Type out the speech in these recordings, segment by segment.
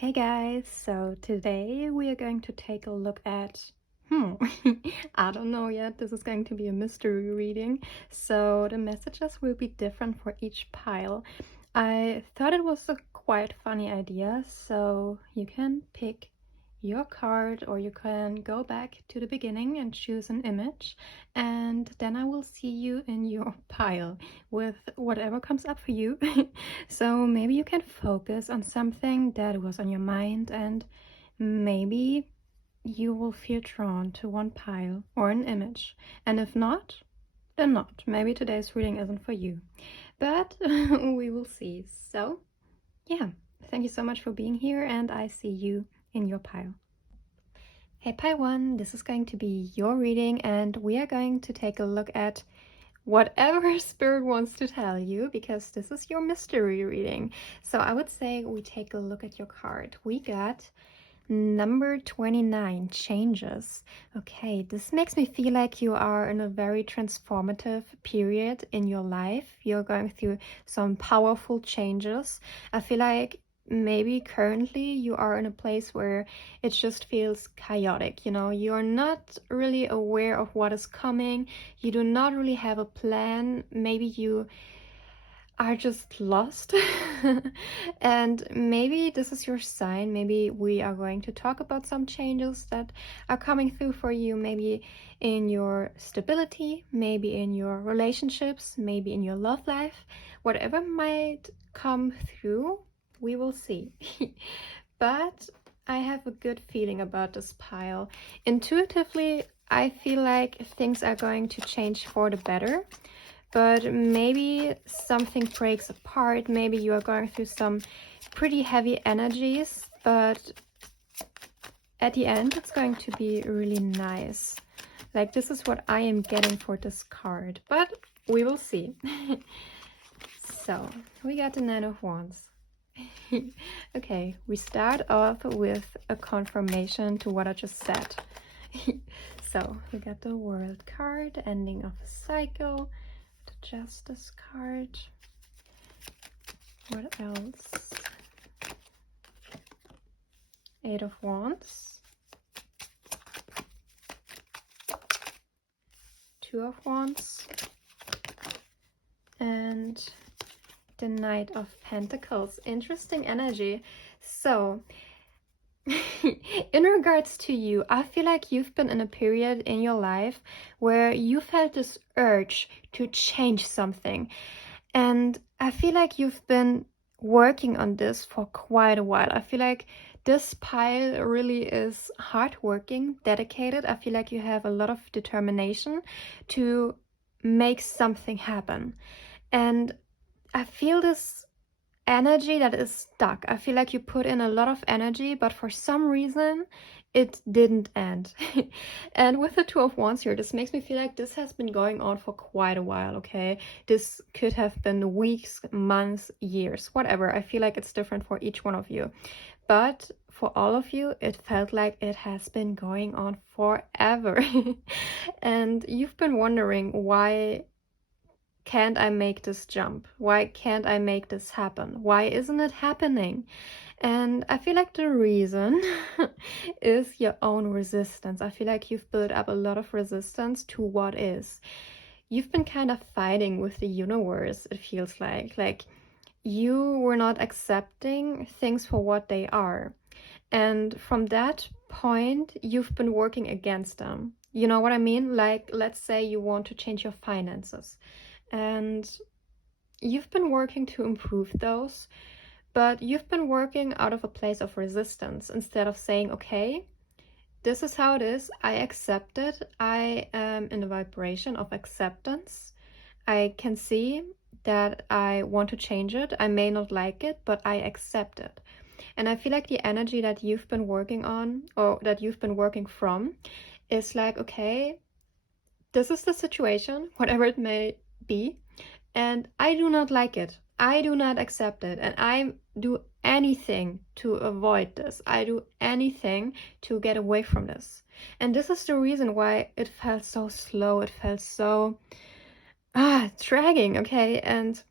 Hey guys, so today we are going to take a look at, I don't know yet, this is going to be a mystery reading, so the messages will be different for each pile. I thought it was a quite funny idea, so you can pick your card or you can go back to the beginning and choose an image, and then I will see you in your pile with whatever comes up for you. So maybe you can focus on something that was on your mind, and maybe you will feel drawn to one pile or an image. And if not, then not. Maybe today's reading isn't for you. But we will see. So, yeah, thank you so much for being here, and I see you in your pile. Hey pile 1, this is going to be your reading, and we are going to take a look at whatever spirit wants to tell you, because this is your mystery reading. So I would say we take a look at your card. We got number 29, changes. Okay, this makes me feel like you are in a very transformative period in your life. You're going through some powerful changes. I feel like maybe currently you are in a place where it just feels chaotic. You're not really aware of what is coming. You do not really have a plan. Maybe you are just lost. And maybe this is your sign. Maybe we are going to talk about some changes that are coming through for you, maybe in your stability, maybe in your relationships, maybe in your love life. Whatever might come through, we will see. But I have a good feeling about this pile. Intuitively, I feel like things are going to change for the better. But maybe something breaks apart. Maybe you are going through some pretty heavy energies, but at the end it's going to be really nice. Like, this is what I am getting for this card, but we will see. So we got the 9 of Wands. Okay, we start off with a confirmation to what I just said. So we got the World card, ending of a cycle. Justice card. What else? 8 of Wands. 2 of Wands. And the Knight of Pentacles. Interesting energy. So, in regards to you, I feel like you've been in a period in your life where you felt this urge to change something. And I feel like you've been working on this for quite a while. I feel like this pile really is hardworking, dedicated. I feel like you have a lot of determination to make something happen. And I feel this energy that is stuck. I feel like you put in a lot of energy, but for some reason it didn't end. And with the 2 of Wands here, this makes me feel like this has been going on for quite a while. Okay, this could have been weeks, months, years, whatever. I feel like it's different for each one of you, but for all of you it felt like it has been going on forever. And you've been wondering, why can't I make this jump? Why can't I make this happen? Why isn't it happening? And I feel like the reason is your own resistance. I feel like you've built up a lot of resistance to what is. You've been kind of fighting with the universe, it feels like. Like, you were not accepting things for what they are. And from that point, you've been working against them. You know what I mean? Like, let's say you want to change your finances, and you've been working to improve those, but you've been working out of a place of resistance instead of saying, okay, this is how it is, I accept it, I am in the vibration of acceptance, I can see that I want to change it, I may not like it, but I accept it. And I feel like the energy that you've been working on, or that you've been working from, is like, okay, this is the situation, whatever it may be, and I do not like it. I do not accept it, and I do anything to avoid this. I do anything to get away from this. And this is the reason why it felt so slow. It felt so dragging, okay? And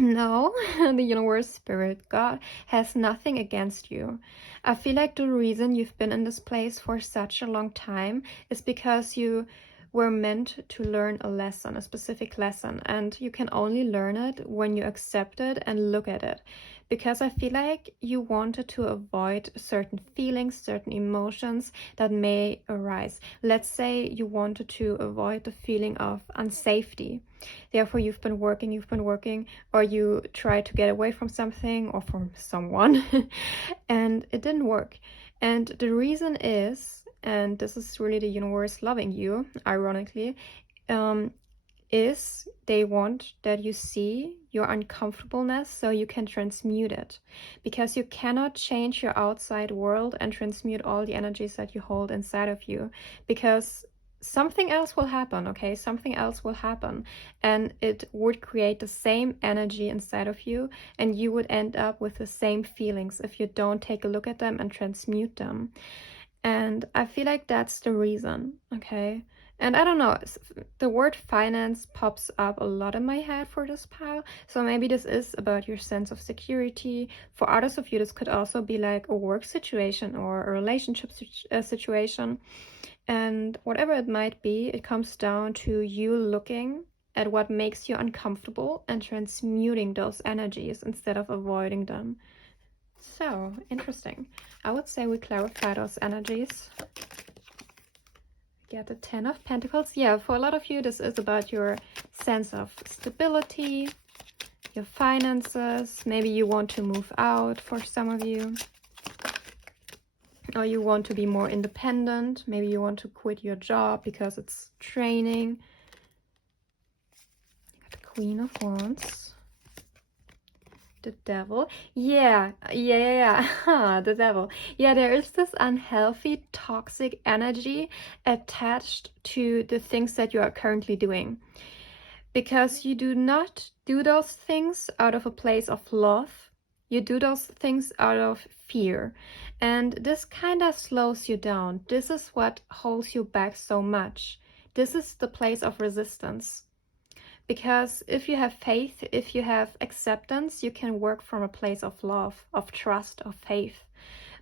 No, the universe, spirit, God has nothing against you. I feel like the reason you've been in this place for such a long time is because you were meant to learn a lesson, a specific lesson, and you can only learn it when you accept it and look at it. Because I feel like you wanted to avoid certain feelings, certain emotions that may arise. Let's say you wanted to avoid the feeling of unsafety. Therefore, you've been working, or you try to get away from something or from someone, and it didn't work. And the reason is, and this is really the universe loving you, ironically, is they want that you see your uncomfortableness so you can transmute it. Because you cannot change your outside world and transmute all the energies that you hold inside of you. Because something else will happen, okay? Something else will happen, and it would create the same energy inside of you, and you would end up with the same feelings if you don't take a look at them and transmute them. And I feel like that's the reason, okay? And I don't know, the word finance pops up a lot in my head for this pile. So maybe this is about your sense of security. For others of you, this could also be like a work situation or a relationship situation. And whatever it might be, it comes down to you looking at what makes you uncomfortable and transmuting those energies instead of avoiding them. So, interesting. I would say we clarify those energies. Get the 10 of Pentacles. Yeah, for a lot of you, this is about your sense of stability, your finances. Maybe you want to move out for some of you. Or you want to be more independent. Maybe you want to quit your job because it's draining. You got the Queen of Wands. The Devil. Yeah. The Devil. Yeah, there is this unhealthy, toxic energy attached to the things that you are currently doing. Because you do not do those things out of a place of love. You do those things out of fear. And this kind of slows you down. This is what holds you back so much. This is the place of resistance. Because if you have faith, if you have acceptance, you can work from a place of love, of trust, of faith.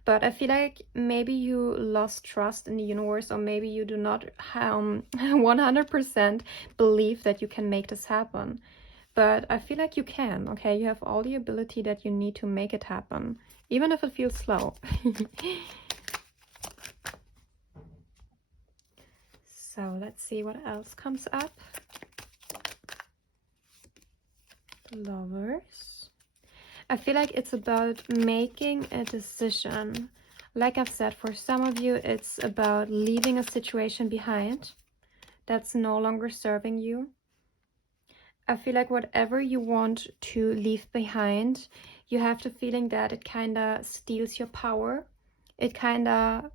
But I feel like maybe you lost trust in the universe, or maybe you do not 100% believe that you can make this happen. But I feel like you can, okay? You have all the ability that you need to make it happen, even if it feels slow. So let's see what else comes up. Lovers. I feel like it's about making a decision. Like I've said, for some of you, it's about leaving a situation behind that's no longer serving you. I feel like whatever you want to leave behind, you have the feeling that it kind of steals your power. It kind of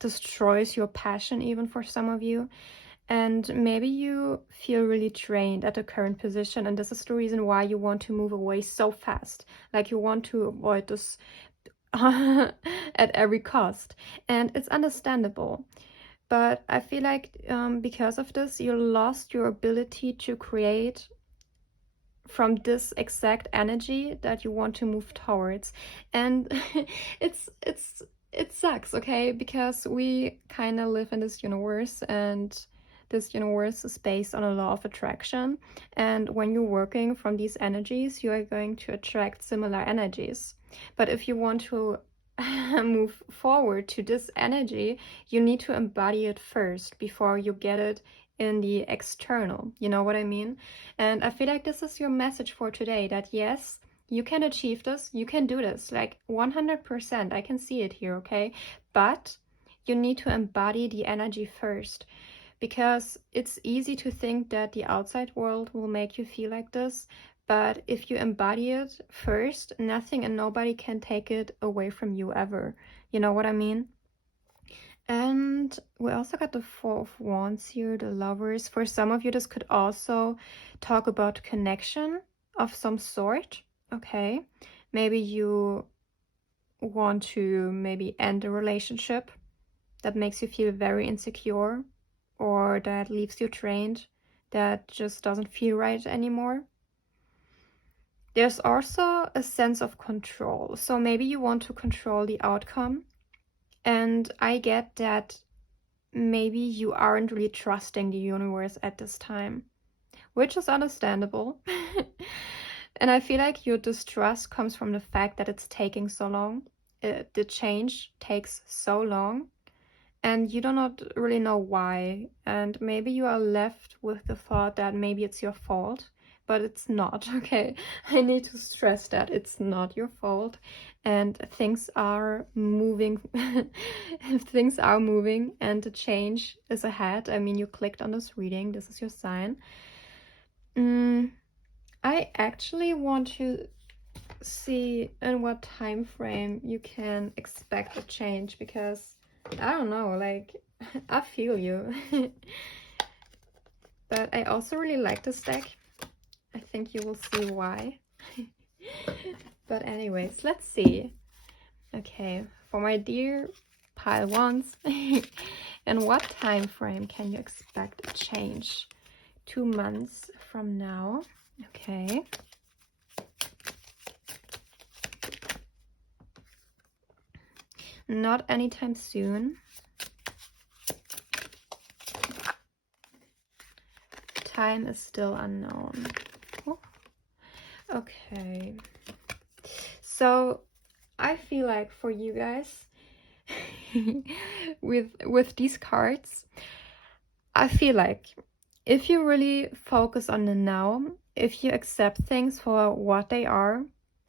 destroys your passion, even for some of you. And maybe you feel really drained at the current position, and this is the reason why you want to move away so fast. Like you want to avoid this at every cost. And it's understandable. But I feel like because of this, you lost your ability to create from this exact energy that you want to move towards. And it sucks, okay? Because we kind of live in this universe, and this universe is based on a law of attraction. And when you're working from these energies, you are going to attract similar energies. But if you want to move forward to this energy, you need to embody it first before you get it in the external. You know what I mean? And I feel like this is your message for today, that yes, you can achieve this, you can do this, like 100%. I can see it here, okay? But you need to embody the energy first, because it's easy to think that the outside world will make you feel like this. But if you embody it first, nothing and nobody can take it away from you ever. You know what I mean? And we also got the Four of Wands here, the Lovers. For some of you, this could also talk about connection of some sort, okay? Maybe you want to end a relationship that makes you feel very insecure, or that leaves you drained, that just doesn't feel right anymore. There's also a sense of control. So maybe you want to control the outcome. And I get that maybe you aren't really trusting the universe at this time, which is understandable. And I feel like your distrust comes from the fact that it's taking so long. The change takes so long, and you do not really know why. And maybe you are left with the thought that maybe it's your fault, but it's not, okay? I need to stress that it's not your fault, and things are moving. Things are moving, and the change is ahead. I mean, you clicked on this reading. This is your sign. I actually want to see in what time frame you can expect a change, because I don't know, like, I feel you. But I also really like this deck. I think you will see why. But anyways, let's see. Okay, for my dear pile ones, in what time frame can you expect a change? 2 months from now. Okay. Not anytime soon. Time is still unknown. Oh. Okay. So I feel like for you guys, with these cards, I feel like if you really focus on the now, if you accept things for what they are,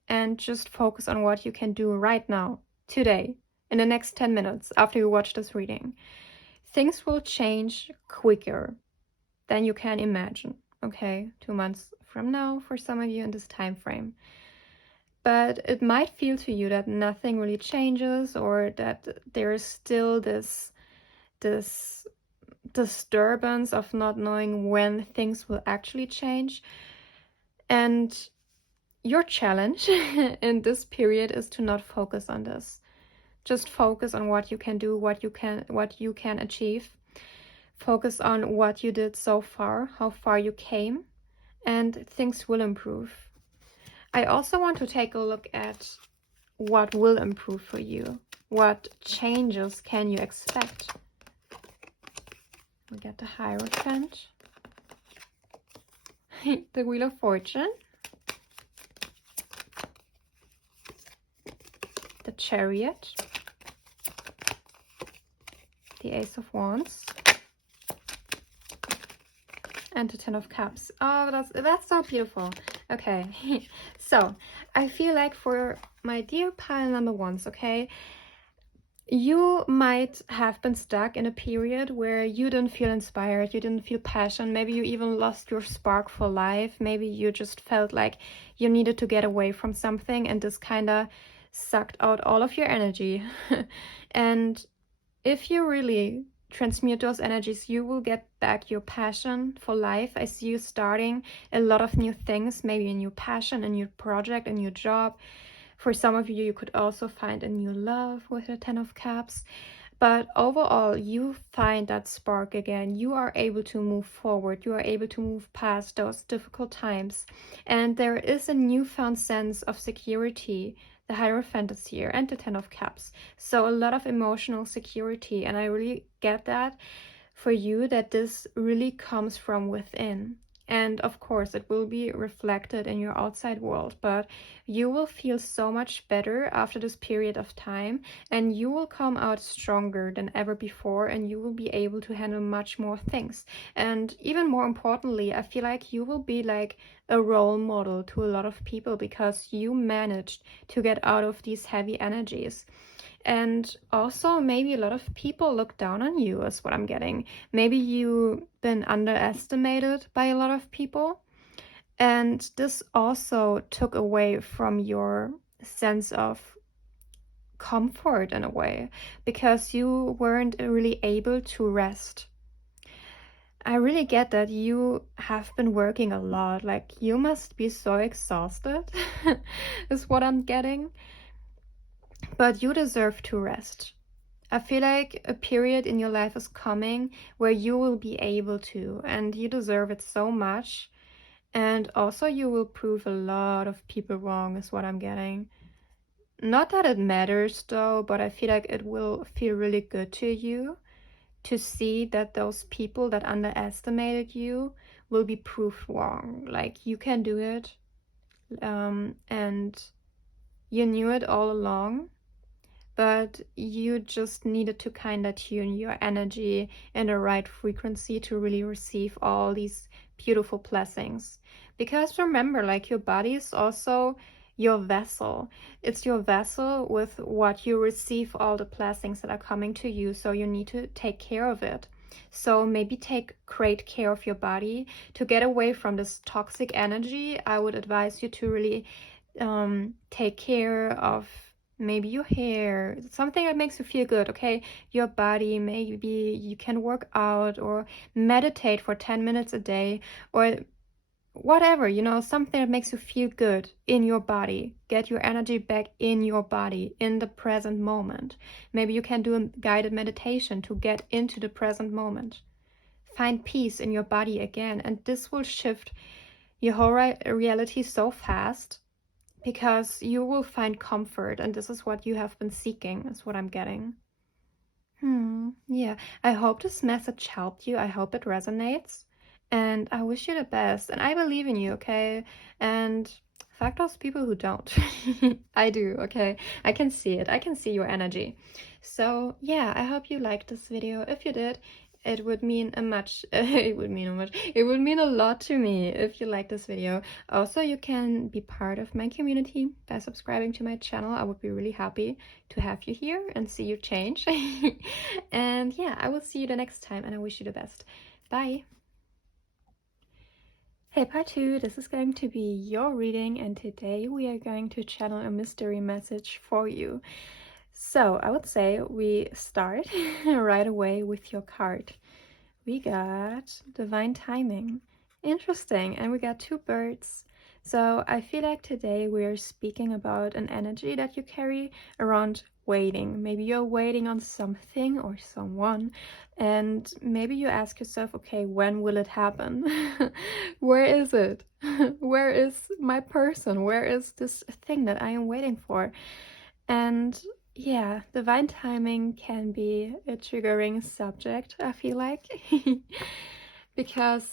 and just focus on what you can do right now, today, in the next 10 minutes after you watch this reading, things will change quicker than you can imagine. Okay, 2 months from now for some of you in this time frame. But it might feel to you that nothing really changes, or that there is still this disturbance of not knowing when things will actually change. And your challenge in this period is to not focus on this. Just focus on what you can do, what you can achieve. Focus on what you did so far, how far you came, and things will improve. I also want to take a look at what will improve for you. What changes can you expect? We get the Hierophant, the Wheel of Fortune, the Chariot, the Ace of Wands, and the Ten of Cups. Oh, that's so beautiful. Okay, so I feel like for my dear pile number ones, okay, you might have been stuck in a period where you didn't feel inspired, you didn't feel passion, maybe you even lost your spark for life, maybe you just felt like you needed to get away from something, and this kind of sucked out all of your energy. And if you really transmute those energies, you will get back your passion for life. I see you starting a lot of new things, maybe a new passion, a new project, a new job. For some of you, you could also find a new love with the Ten of Cups. But overall, you find that spark again. You are able to move forward. You are able to move past those difficult times. And there is a newfound sense of security. The Hierophant is here, and the Ten of Cups. So a lot of emotional security. And I really get that for you, that this really comes from within. And of course, it will be reflected in your outside world, but you will feel so much better after this period of time, and you will come out stronger than ever before, and you will be able to handle much more things. And even more importantly, I feel like you will be like a role model to a lot of people, because you managed to get out of these heavy energies. And also, maybe a lot of people look down on you, is what I'm getting. Maybe you've been underestimated by a lot of people. And this also took away from your sense of comfort in a way, because you weren't really able to rest. I really get that you have been working a lot. Like, you must be so exhausted, is what I'm getting. But you deserve to rest. I feel like a period in your life is coming where you will be able to, and you deserve it so much. And also you will prove a lot of people wrong is what I'm getting. Not that it matters though, but I feel like it will feel really good to you to see that those people that underestimated you will be proved wrong. Like, you can do it, and you knew it all along, but you just needed to kind of tune your energy in the right frequency to really receive all these beautiful blessings. Because remember, like, your body is also your vessel. It's your vessel with what you receive all the blessings that are coming to you. So you need to take care of it. So maybe take great care of your body to get away from this toxic energy. I would advise you to really take care of maybe your hair, something that makes you feel good, okay? Your body, maybe you can work out or meditate for 10 minutes a day, or whatever, you know, something that makes you feel good in your body. Get your energy back in your body, in the present moment. Maybe you can do a guided meditation to get into the present moment. Find peace in your body again, and this will shift your whole reality so fast, because you will find comfort, and this is what you have been seeking, is what I'm getting. Yeah, I hope this message helped you. I hope it resonates, and I wish you the best, and I believe in you, okay? And fuck those people who don't. I do, okay? I can see it. I can see your energy. So yeah, I hope you liked this video. If you did, it would mean it would mean a lot to me if you like this video. Also, you can be part of my community by subscribing to my channel. I would be really happy to have you here and see you change. And yeah, I will see you the next time, and I wish you the best. Bye. Hey, part 2, this is going to be your reading, and today we are going to channel a mystery message for you. So I would say we start right away with your card. We got divine timing. Interesting. And we got 2 birds. So I feel like today we are speaking about an energy that you carry around waiting. Maybe you're waiting on something or someone, and maybe you ask yourself, okay, when will it happen? Where is it? Where is my person? Where is this thing that I am waiting for? And yeah, divine timing can be a triggering subject, I feel like, because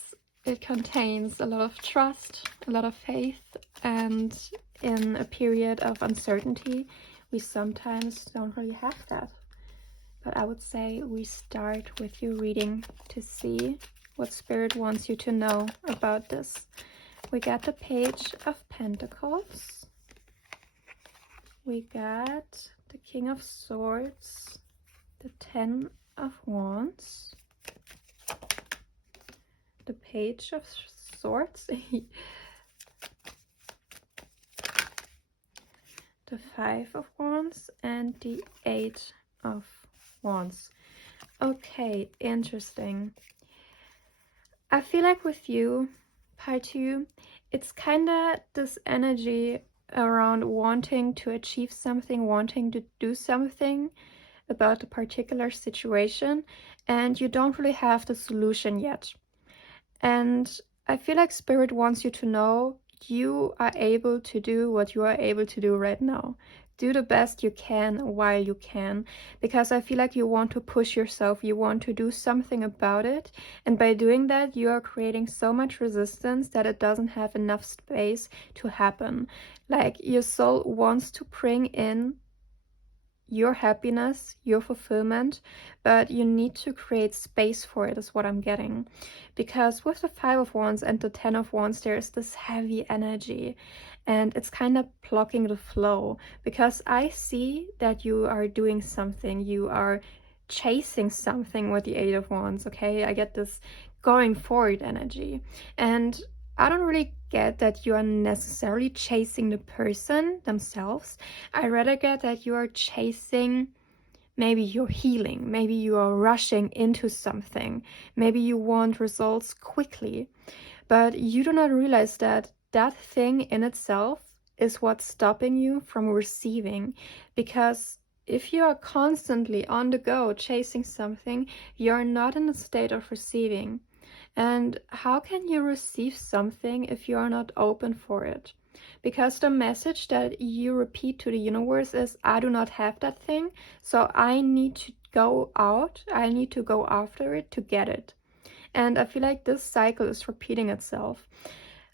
it contains a lot of trust, a lot of faith, and in a period of uncertainty, we sometimes don't really have that. But I would say we start with you reading to see what Spirit wants you to know about this. We got the Page of Pentacles. We got the King of Swords, the 10 of Wands, the Page of Swords, the 5 of Wands, and the 8 of Wands. Okay, interesting. I feel like with you, part 2, it's kind of this energy around wanting to achieve something, wanting to do something about a particular situation, and you don't really have the solution yet. And I feel like Spirit wants you to know you are able to do what you are able to do right now. Do the best you can while you can, because I feel like you want to push yourself, you want to do something about it, and by doing that you are creating so much resistance that it doesn't have enough space to happen. Like, your soul wants to bring in your happiness, your fulfillment, but you need to create space for it, is what I'm getting. Because with the 5 of Wands and the 10 of Wands, there's this heavy energy, and it's kind of blocking the flow. Because I see that you are doing something, you are chasing something with the 8 of Wands, okay? I get this going forward energy, and I don't really get that you are necessarily chasing the person themselves. I rather get that you are chasing maybe your healing, maybe you are rushing into something, maybe you want results quickly, but you do not realize that that thing in itself is what's stopping you from receiving. Because if you are constantly on the go chasing something, you're not in a state of receiving. And how can you receive something if you are not open for it? Because the message that you repeat to the universe is, I do not have that thing, so I need to go out, I need to go after it to get it. And I feel like this cycle is repeating itself.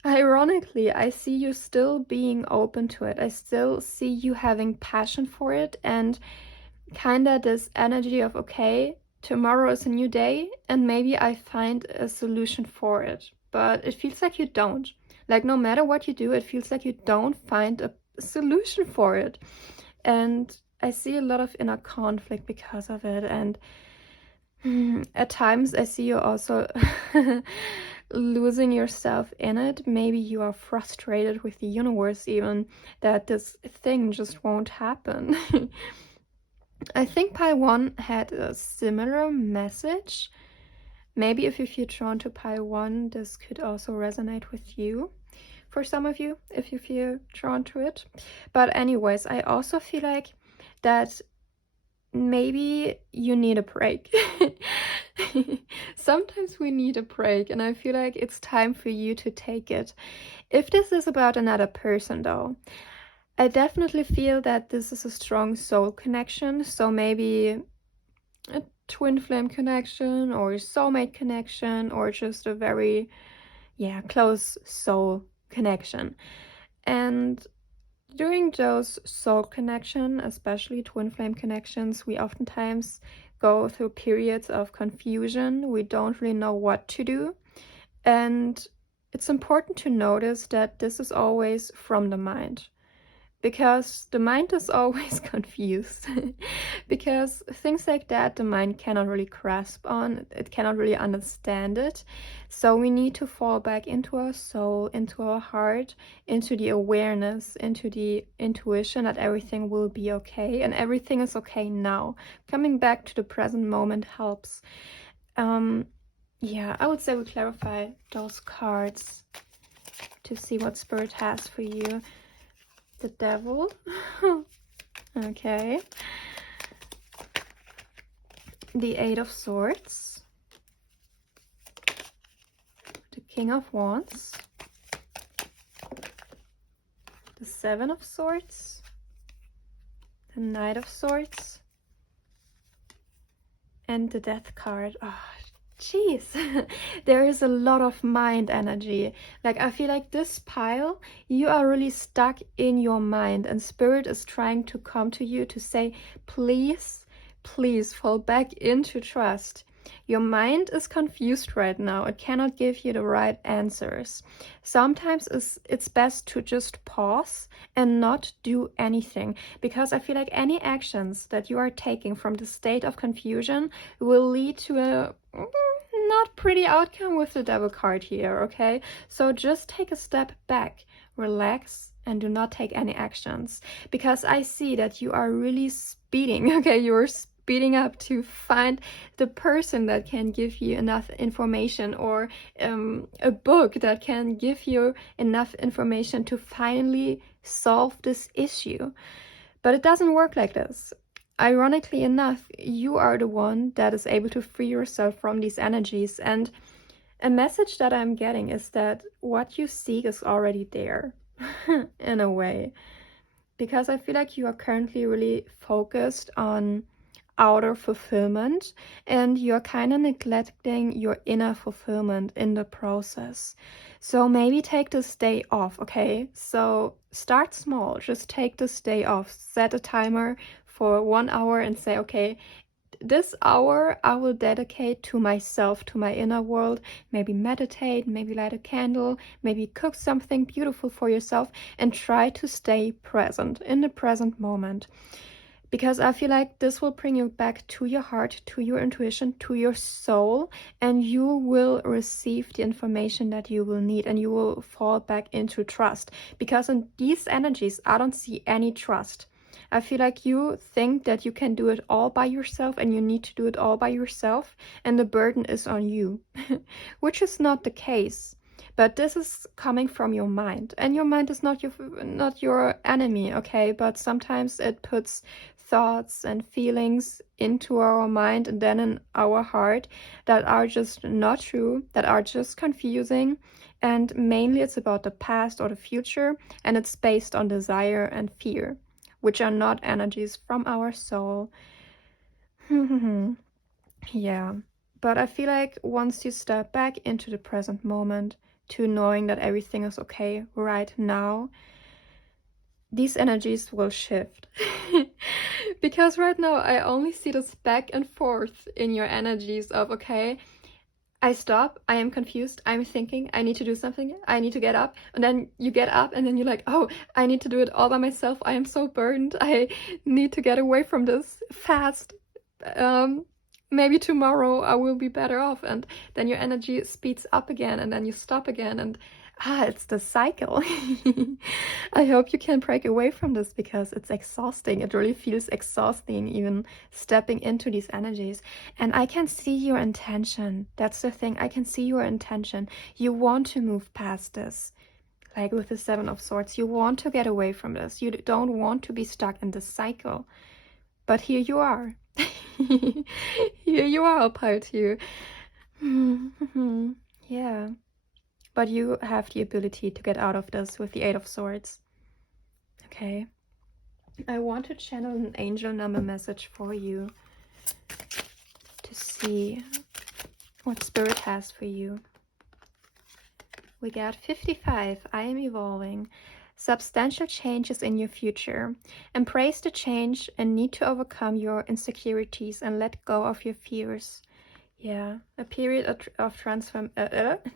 Ironically, I see you still being open to it. I still see you having passion for it, and kinda this energy of, okay, tomorrow is a new day and maybe I find a solution for it. But it feels like you don't. Like, no matter what you do, it feels like you don't find a solution for it. And I see a lot of inner conflict because of it. And at times I see you also losing yourself in it. Maybe you are frustrated with the universe even, that this thing just won't happen. I think Pi 1 had a similar message. Maybe if you feel drawn to Pi 1, this could also resonate with you. For some of you, if you feel drawn to it. But anyways, I also feel like that maybe you need a break. Sometimes we need a break, and I feel like it's time for you to take it. If this is about another person though, I definitely feel that this is a strong soul connection. So maybe a twin flame connection or a soulmate connection, or just a very, close soul connection. And during those soul connection, especially twin flame connections, we oftentimes go through periods of confusion. We don't really know what to do. And it's important to notice that this is always from the mind. Because the mind is always confused. Because things like that, the mind cannot really grasp on, it cannot really understand it. So we need to fall back into our soul, into our heart, into the awareness, into the intuition that everything will be okay and everything is okay now. Coming back to the present moment helps. I would say we clarify those cards to see what Spirit has for you. The Devil. Okay. The Eight of Swords. The King of Wands. The Seven of Swords. The Knight of Swords. And the Death card. Oh, jeez. There is a lot of mind energy. Like, I feel like this pile, you are really stuck in your mind, and Spirit is trying to come to you to say, please, please fall back into trust. Your mind is confused right now. It cannot give you the right answers. Sometimes it's best to just pause and not do anything, because I feel like any actions that you are taking from the state of confusion will lead to a not pretty outcome with the Devil card here, okay? So just take a step back, relax, and do not take any actions, because I see that you are really speeding, okay? You are speeding up to find the person that can give you enough information, or a book that can give you enough information to finally solve this issue. But it doesn't work like this. Ironically enough, you are the one that is able to free yourself from these energies. And a message that I'm getting is that what you seek is already there, in a way. Because I feel like you are currently really focused on outer fulfillment, and you're kind of neglecting your inner fulfillment in the process. So maybe take this day off, okay? So start small, just take this day off, set a timer for 1 hour and say, okay, this hour I will dedicate to myself, to my inner world. Maybe meditate, maybe light a candle, maybe cook something beautiful for yourself, and try to stay present in the present moment. Because I feel like this will bring you back to your heart, to your intuition, to your soul, and you will receive the information that you will need, and you will fall back into trust. Because in these energies, I don't see any trust. I feel like you think that you can do it all by yourself, and you need to do it all by yourself, and the burden is on you, which is not the case. But this is coming from your mind, and your mind is not your enemy, okay? But sometimes it puts thoughts and feelings into our mind and then in our heart that are just not true, that are just confusing. And mainly it's about the past or the future, and it's based on desire and fear, which are not energies from our soul. Yeah, but I feel like once you step back into the present moment to knowing that everything is okay right now, these energies will shift. Because right now I only see this back and forth in your energies of, okay, I stop, I am confused, I'm thinking, I need to do something, I need to get up, and then you get up and then you're like, oh, I need to do it all by myself, I am so burdened, I need to get away from this fast. Maybe tomorrow I will be better off, and then your energy speeds up again and then you stop again, and it's the cycle. I hope you can break away from this because it's exhausting. It really feels exhausting even stepping into these energies. And I can see your intention. That's the thing. I can see your intention. You want to move past this. Like with the Seven of Swords, you want to get away from this. You don't want to be stuck in this cycle. But here you are. Here you are, part here. Yeah. But you have the ability to get out of this with the Eight of Swords. Okay. I want to channel an angel number message for you to see what Spirit has for you. We got 55. I am evolving. Substantial changes in your future. Embrace the change and need to overcome your insecurities and let go of your fears. Yeah, a period of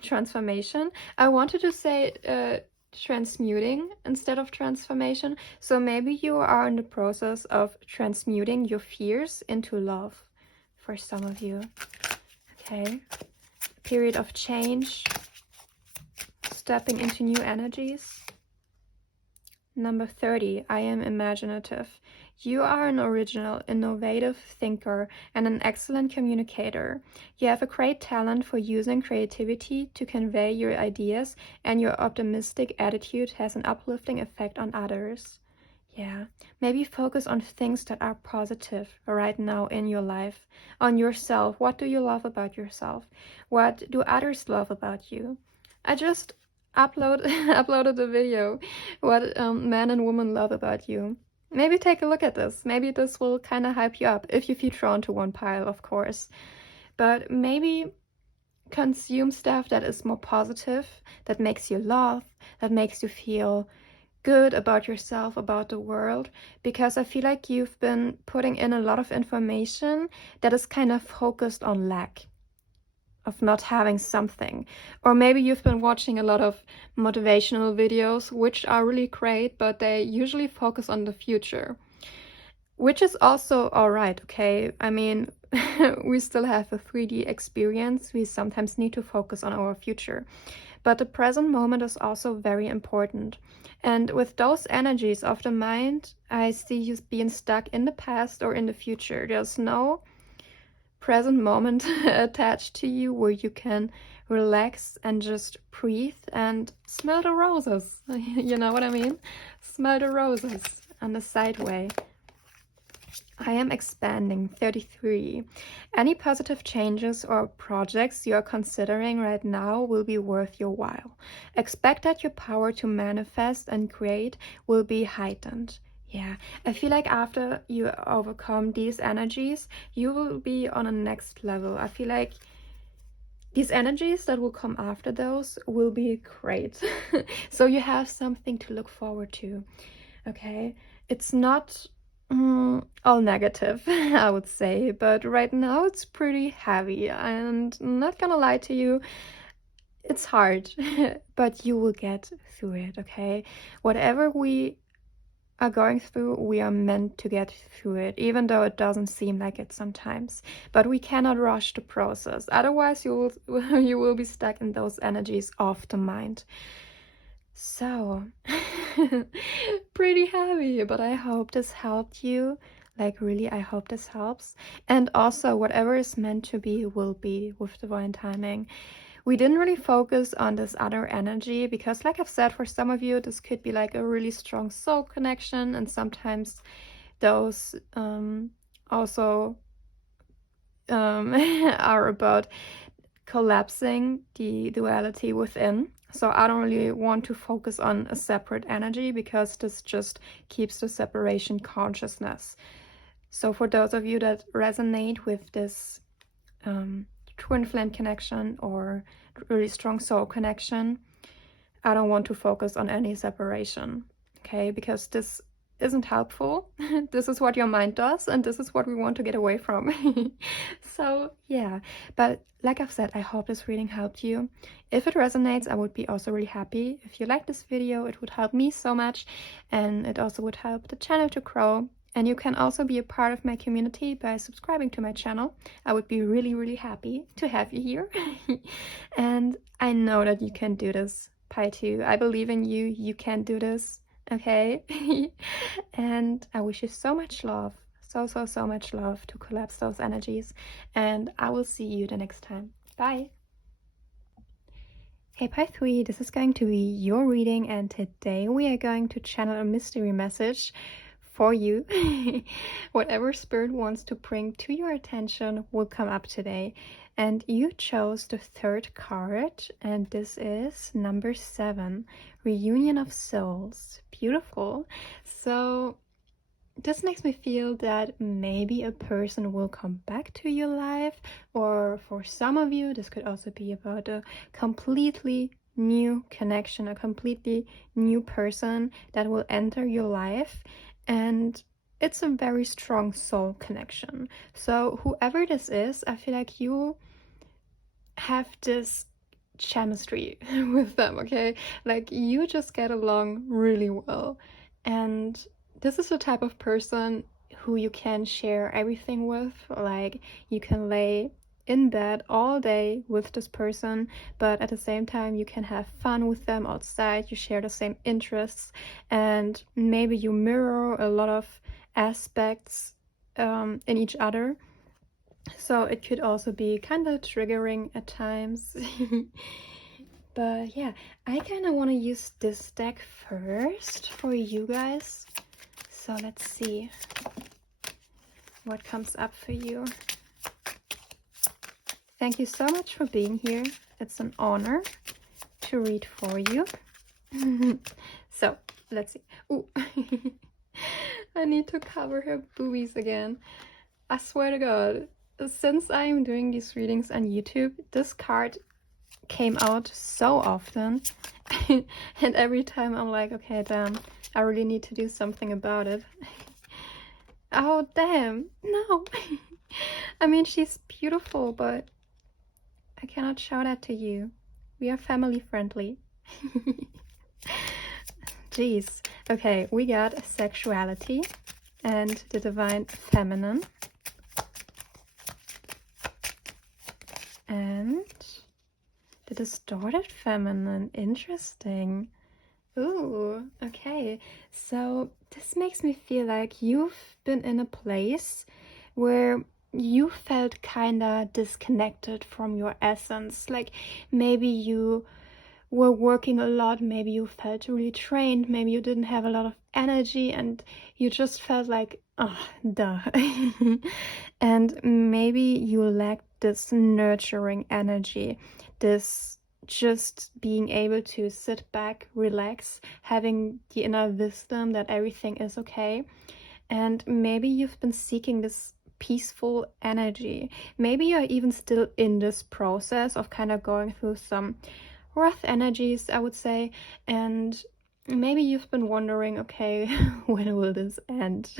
transformation. I wanted to say transmuting instead of transformation. So maybe you are in the process of transmuting your fears into love for some of you. Okay. Period of change. Stepping into new energies. Number 30, I am imaginative. You are an original, innovative thinker and an excellent communicator. You have a great talent for using creativity to convey your ideas, and your optimistic attitude has an uplifting effect on others. Yeah, maybe focus on things that are positive right now in your life, on yourself. What do you love about yourself? What do others love about you? I just uploaded a video what men and women love about you. Maybe take a look at this. Maybe this will kind of hype you up if you feel drawn to one pile, of course. But maybe consume stuff that is more positive, that makes you laugh, that makes you feel good about yourself, about the world, because I feel like you've been putting in a lot of information that is kind of focused on lack, of not having something. Or maybe you've been watching a lot of motivational videos, which are really great, but they usually focus on the future, which is also all right, okay? I mean, we still have a 3D experience. We sometimes need to focus on our future. But the present moment is also very important. And with those energies of the mind, I see you being stuck in the past or in the future. There's no present moment attached to you where you can relax and just breathe and smell the roses. You know what I mean? Smell the roses on the sideway. I am expanding, 33. Any positive changes or projects you are considering right now will be worth your while. Expect that your power to manifest and create will be heightened. Yeah, I feel like after you overcome these energies, you will be on a next level. I feel like these energies that will come after those will be great. So you have something to look forward to, okay? It's not all negative, I would say, but right now it's pretty heavy, and I'm not gonna lie to you, it's hard, but you will get through it, okay? Whatever we are going through, we are meant to get through it, even though it doesn't seem like it sometimes. But we cannot rush the process, otherwise you will be stuck in those energies of the mind. So pretty heavy, but I hope this helped you. Like, really, I hope this helps. And also, whatever is meant to be will be with divine timing. we didn't really focus on this other energy because, like I've said, for some of you, this could be like a really strong soul connection, and sometimes those also are about collapsing the duality within. So I don't really want to focus on a separate energy because this just keeps the separation consciousness. So for those of you that resonate with this twin flame connection or really strong soul connection, I don't want to focus on any separation, okay? Because this isn't helpful. This is what your mind does, and this is what we want to get away from. So yeah, but like I've said, I hope this reading helped you. If it resonates, I would be also really happy. If you like this video, it would help me so much, and it also would help the channel to grow. And you can also be a part of my community by subscribing to my channel. I would be really, really happy to have you here. And I know that you can do this, Pi 2. I believe in you. You can do this, okay? And I wish you so much love. So much love to collapse those energies. And I will see you the next time. Bye. Hey Pi 3, this is going to be your reading, and today we are going to channel a mystery message for you. Whatever spirit wants to bring to your attention will come up today. And you chose the third card, and this is number 7, Reunion of Souls. Beautiful. So this makes me feel that maybe a person will come back to your life, or for some of you this could also be about a completely new connection, a completely new person that will enter your life. And it's a very strong soul connection. So whoever this is, I feel like you have this chemistry with them, okay? Like you just get along really well. And this is the type of person who you can share everything with. Like you can lay in bed all day with this person, but at the same time you can have fun with them outside. You share the same interests, and maybe you mirror a lot of aspects in each other. So it could also be kind of triggering at times. But yeah, I kind of want to use this deck first for you guys. So let's see what comes up for you. Thank you so much for being here. It's an honor to read for you. So let's see. Ooh. I need to cover her boobies again. I swear to God, since I am doing these readings on YouTube, this card came out so often. And every time I'm like, okay, damn, I really need to do something about it. Oh, damn, no. I mean, she's beautiful, but I cannot show that to you. We are family friendly. Jeez. Okay, we got sexuality and the divine feminine. And the distorted feminine. Interesting. Ooh, okay. So this makes me feel like you've been in a place where you felt kinda disconnected from your essence. Like maybe you were working a lot, maybe you felt really drained, maybe you didn't have a lot of energy and you just felt like, oh, duh. And maybe you lacked this nurturing energy, this just being able to sit back, relax, having the inner wisdom that everything is okay. And maybe you've been seeking this peaceful energy. Maybe you're even still in this process of kind of going through some rough energies, I would say, and maybe you've been wondering, okay, when will this end?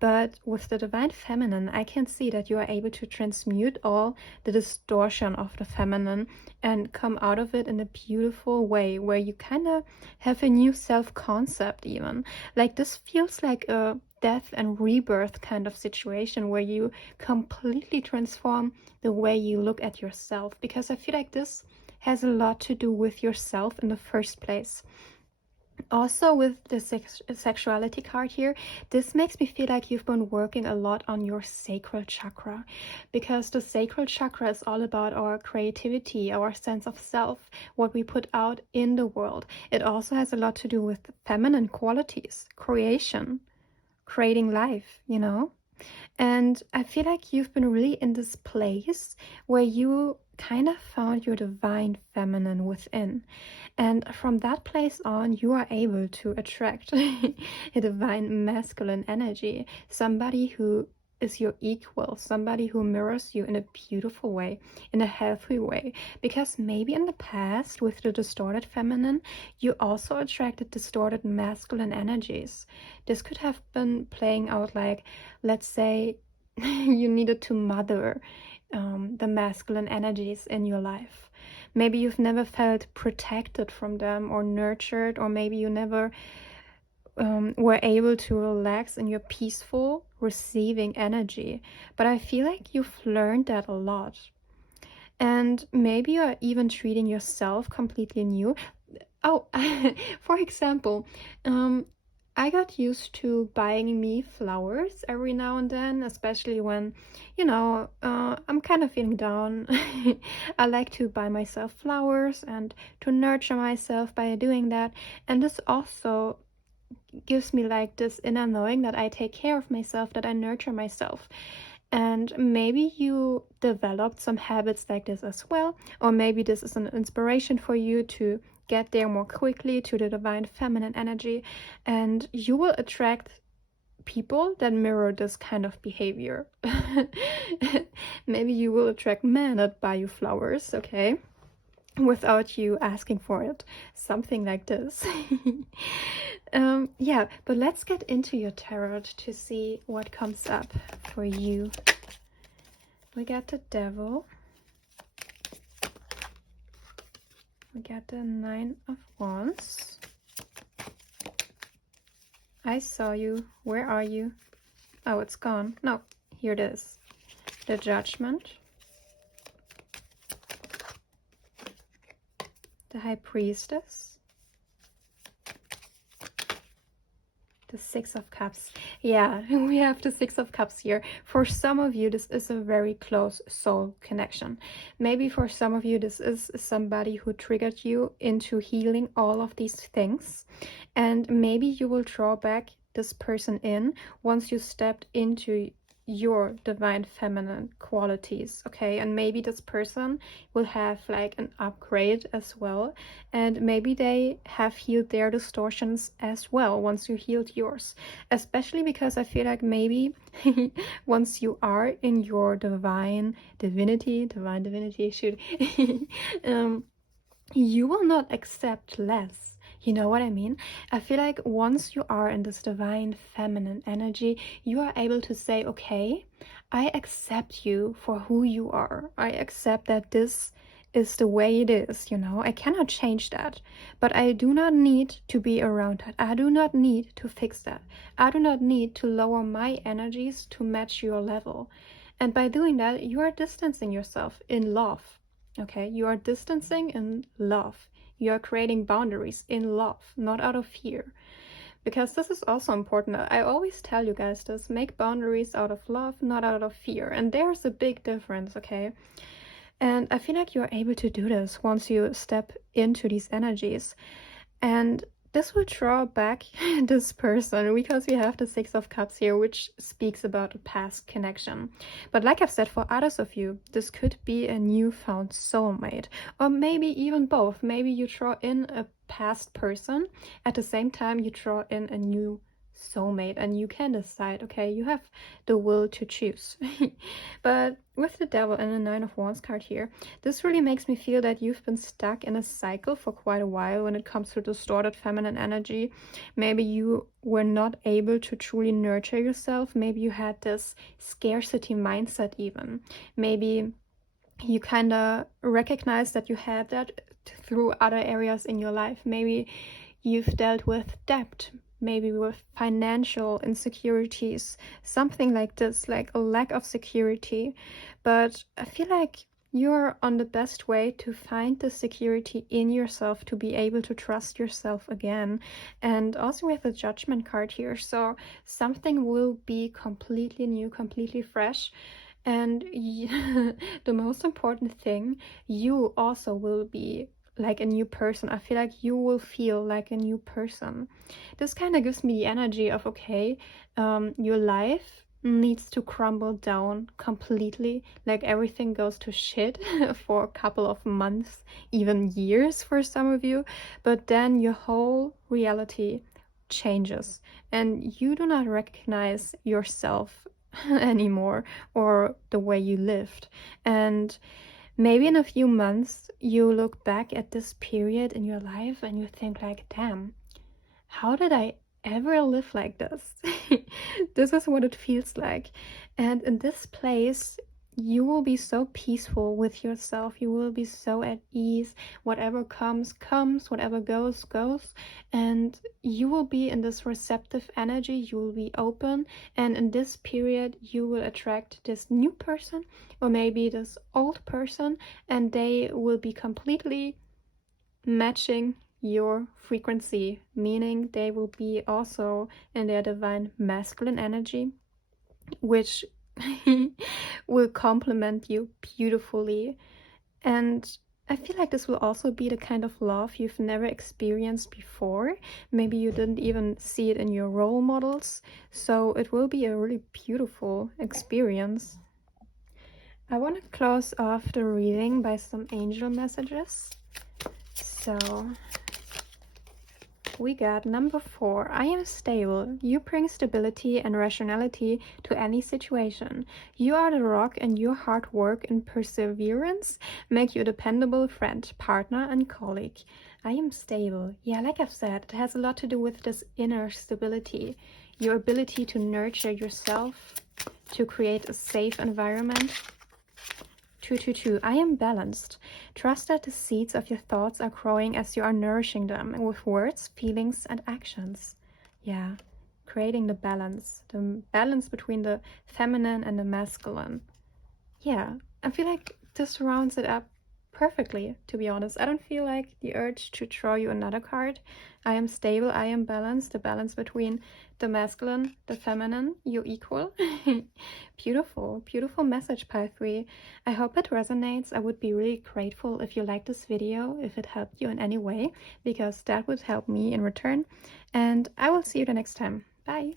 But with the divine feminine, I can see that you are able to transmute all the distortion of the feminine and come out of it in a beautiful way where you kind of have a new self-concept even. Like this feels like a death and rebirth kind of situation where you completely transform the way you look at yourself, because I feel like this has a lot to do with yourself in the first place. Also, with the sexuality card here, this makes me feel like you've been working a lot on your sacral chakra, because the sacral chakra is all about our creativity, our sense of self, what we put out in the world. It also has a lot to do with feminine qualities, creation, creating life, you know? And I feel like you've been really in this place where you kind of found your divine feminine within. And from that place on, you are able to attract a divine masculine energy, somebody who is your equal, somebody who mirrors you in a beautiful way, in a healthy way. Because maybe in the past, with the distorted feminine, you also attracted distorted masculine energies. This could have been playing out like, let's say, you needed to mother the masculine energies in your life. Maybe you've never felt protected from them or nurtured, or maybe you never were able to relax in your peaceful receiving energy. But I feel like you've learned that a lot. And maybe you're even treating yourself completely new. Oh, for example, I got used to buying me flowers every now and then, especially when, I'm kind of feeling down. I like to buy myself flowers and to nurture myself by doing that. And this also gives me like this inner knowing that I take care of myself, that I nurture myself. And maybe you developed some habits like this as well, or maybe this is an inspiration for you to get there more quickly to the divine feminine energy, and you will attract people that mirror this kind of behavior. Maybe you will attract men that buy you flowers, okay, without you asking for it, something like this. Yeah, but let's get into your tarot to see what comes up for you. We got the Devil, we got the Nine of Wands. I saw you. Where are you? Oh, it's gone. No, here it is. The Judgment, the High Priestess, the Six of Cups. Yeah, we have the Six of Cups here. For some of you, this is a very close soul connection. Maybe for some of you, this is somebody who triggered you into healing all of these things. And maybe you will draw back this person in once you stepped into your divine feminine qualities, okay? And maybe this person will have like an upgrade as well, and maybe they have healed their distortions as well once you healed yours, especially because I feel like maybe once you are in your divine divinity should you will not accept less. You know what I mean? I feel like once you are in this divine feminine energy, you are able to say, okay, I accept you for who you are. I accept that this is the way it is, you know? I cannot change that. But I do not need to be around that. I do not need to fix that. I do not need to lower my energies to match your level. And by doing that, you are distancing yourself in love. Okay? You are distancing in love. You are creating boundaries in love, not out of fear. Because this is also important. I always tell you guys this, make boundaries out of love, not out of fear. And there's a big difference, okay? And I feel like you're able to do this once you step into these energies. And this will draw back this person, because we have the Six of Cups here, which speaks about a past connection. But like I've said, for others of you, this could be a newfound soulmate, or maybe even both. Maybe you draw in a past person, at the same time you draw in a new soulmate, and you can decide, okay, you have the will to choose. But with the Devil and the Nine of Wands card here, this really makes me feel that you've been stuck in a cycle for quite a while when it comes to distorted feminine energy. Maybe you were not able to truly nurture yourself. Maybe you had this scarcity mindset even. Maybe you kind of recognize that you had that through other areas in your life. Maybe you've dealt with debt, maybe with financial insecurities, something like this, like a lack of security. But I feel like You're on the best way to find the security in yourself, to be able to trust yourself again. And also we have a Judgment card here, so something will be completely new, completely fresh. And the most important thing, you also will be like a new person. I feel like you will feel like a new person. This kind of gives me the energy of, okay, your life needs to crumble down completely, like everything goes to shit for a couple of months, even years for some of you, but then your whole reality changes and you do not recognize yourself anymore or the way you lived. And maybe in a few months you look back at this period in your life and you think like, damn, how did I ever live like this? This is what it feels like. And in this place, you will be so peaceful with yourself. You will be so at ease. Whatever comes, comes. Whatever goes, goes. And you will be in this receptive energy. You will be open. And in this period, you will attract this new person or maybe this old person. And they will be completely matching your frequency, meaning they will be also in their divine masculine energy, which will complement you beautifully. And I feel like this will also be the kind of love you've never experienced before. Maybe you didn't even see it in your role models. So it will be a really beautiful experience. I want to close off the reading by some angel messages. So we got number 4. I am stable. You bring stability and rationality to any situation. You are the rock, and your hard work and perseverance make you a dependable friend, partner, and colleague. I am stable. Yeah, like I've said, it has a lot to do with this inner stability. Your ability to nurture yourself, to create a safe environment. 222. I am balanced. Trust that the seeds of your thoughts are growing as you are nourishing them with words, feelings, and actions. Yeah, creating the balance between the feminine and the masculine. Yeah, I feel like this rounds it up perfectly, to be honest. I don't feel like the urge to draw you another card. I am stable, I am balanced, the balance between the masculine, the feminine, you're equal. Beautiful, beautiful message, pathway. I hope it resonates. I would be really grateful if you liked this video, if it helped you in any way, because that would help me in return. And I will see you the next time. Bye.